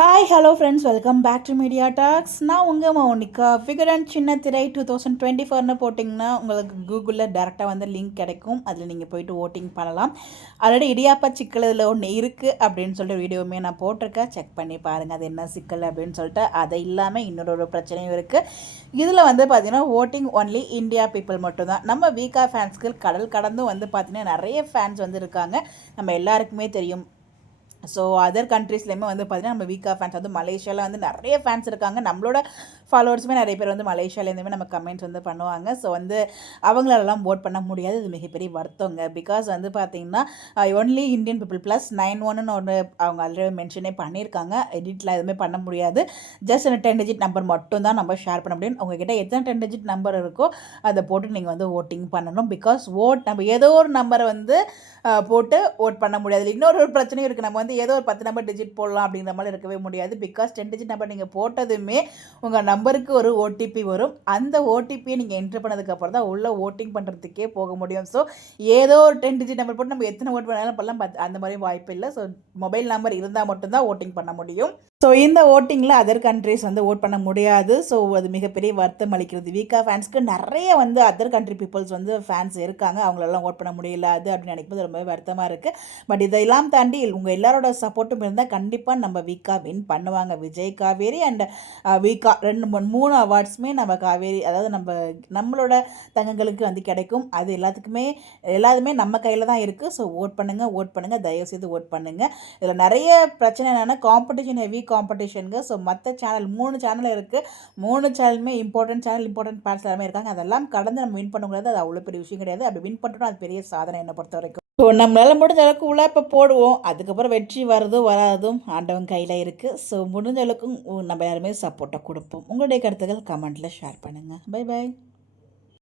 Hi hello friends, welcome back to media talks. நான் உங்கள் Mounika. Figure and சின்ன திரை 2024ன்னு போட்டிங்கன்னா உங்களுக்கு கூகுளில் டேரெக்டாக வந்து லிங்க் கிடைக்கும். அதில் நீங்கள் போய்ட்டு ஓட்டிங் பண்ணலாம். ஆல்ரெடி இடியாப்பா சிக்கல் இதில் ஒன்று இருக்குது அப்படின்னு சொல்லிட்டு வீடியோவுமே நான் போட்டிருக்கேன். செக் பண்ணி பாருங்கள் அது என்ன சிக்கல் அப்படின்னு சொல்லிட்டு. அதை இல்லாமல் இன்னொரு பிரச்சனையும் இருக்குது. இதில் வந்து பார்த்திங்கன்னா ஓட்டிங் ஒன்லி இந்தியா பீப்புள் மட்டும்தான். நம்ம வீக்கா ஃபேன்ஸ்க்கு கடல் கடந்தும் வந்து பார்த்திங்கன்னா நிறைய ஃபேன்ஸ் வந்து இருக்காங்க. நம்ம எல்லாருக்குமே தெரியும். ஸோ அதர் கண்ட்ரீஸ்லேயுமே வந்து பார்த்திங்கன்னா நம்ம வீக்கா ஃபேன்ஸ் வந்து மலேசியாவில் வந்து நிறைய ஃபேன்ஸ் இருக்காங்க. நம்மளோட ஃபாலோவர்ஸுமே நிறைய பேர் வந்து மலேசியாவிலேருந்துமே நம்ம கமெண்ட்ஸ் வந்து பண்ணுவாங்க. ஸோ வந்து அவங்களெல்லாம் ஓட் பண்ண முடியாது. இது மிகப்பெரிய வருத்தங்க. பிகாஸ் வந்து பார்த்திங்கன்னா ஒன்லி இந்தியன் பீப்புள் ப்ளஸ் 91 ஒன்று அவங்க ஆல்ரெடி மென்ஷனே பண்ணியிருக்காங்க. எடிட்டில் எதுவுமே பண்ண முடியாது. ஜஸ்ட் 10 டிஜிட் நம்பர் மட்டும் தான் நம்ம ஷேர் பண்ண முடியும். உங்ககிட்ட எத்தனை 10 டிஜிட் நம்பர் இருக்கோ அதை போட்டு நீங்கள் வந்து ஓட்டிங் பண்ணணும். பிகாஸ் நம்ம ஏதோ ஒரு நம்பரை வந்து போட்டு ஓட் பண்ண முடியாது. இன்னொரு பிரச்சனையும் இருக்குது. நம்ம வந்து ஏதோ ஒரு 10 நம்பர் டிஜிட் போடலாம் அப்படிங்கிற மாதிரி இருக்கவே முடியாது. பிகாஸ் 10 டிஜிட் நம்பர் நீங்கள் போட்டதுமே உங்கள் நம்பருக்கு ஒரு ஓடிபி வரும். அந்த ஓடிபியை நீங்கள் என்ட்ரு பண்ணதுக்கப்புறம் தான் உள்ள ஓட்டிங் பண்ணுறதுக்கே போக முடியும். ஸோ ஏதோ ஒரு 10 டிஜிட் நம்பர் போட்டு நம்ம எத்தனை ஓட் பண்ணாலும் பண்ணலாம். அந்த மாதிரி வாய்ப்பு இல்லை. ஸோ மொபைல் நம்பர் இருந்தால் மட்டும்தான் ஓட்டிங் பண்ண முடியும். ஸோ இந்த ஓட்டிங்கில் அதர் கண்ட்ரிஸ் வந்து ஓட் பண்ண முடியாது. ஸோ அது மிகப்பெரிய வருத்தம் அளிக்கிறது. வீக்கா ஃபேன்ஸ்க்கு நிறைய வந்து அதர் கண்ட்ரி பீப்புள்ஸ் வந்து ஃபேன்ஸ் இருக்காங்க. அவங்களெல்லாம் ஓட் பண்ண முடியலாது அப்படின்னு நினைக்கும்போது ரொம்பவே வருத்தமாக இருக்குது. பட் இதெல்லாம் தாண்டி உங்கள் எல்லாரோட சப்போர்ட்டும் இருந்தால் கண்டிப்பாக நம்ம வீக்கா வின் பண்ணுவாங்க. விஜய் காவேரி அண்ட் வீக்கா 3 அவார்ட்ஸுமே நம்ம காவேரி, அதாவது நம்மளோட தங்கங்களுக்கு வந்து கிடைக்கும். அது எல்லாத்துமே நம்ம கையில் தான் இருக்குது. ஸோ ஓட் பண்ணுங்கள், தயவுசெய்து ஓட் பண்ணுங்கள். இதில் நிறைய பிரச்சனை என்னென்னா காம்படிஷன், ஹெவி காம்படிஷனுங்க. ஸோ மற்ற சேனல் 3 சேனல் இருக்குது. 3 சேனலுமே இம்பார்ட்டன்ட் சேனல், இம்பார்ட்டன்ட் பேர்ஸ் எல்லாமே இருக்காங்க. அதெல்லாம் கடந்து நம்ம வின் பண்ணக்கூடாது. அது அவ்வளோ பெரிய விஷயம் கிடையாது. அப்படி வின் பண்ணுறோம், அது பெரிய சாதனை என்னை பொறுத்த வரைக்கும். ஸோ நம்மளால் முடிஞ்ச அளவுக்கு உழைப்ப போடுவோம். அதுக்கப்புறம் வெற்றி வரதும் வராதும் ஆண்டவன் கையில் இருக்குது. ஸோ முடிஞ்ச அளவுக்கு நம்ம யாருமே சப்போர்ட்டை கொடுப்போம். உங்களுடைய கருத்துக்கள் கமெண்ட்டில் ஷேர் பண்ணுங்கள். Bye bye.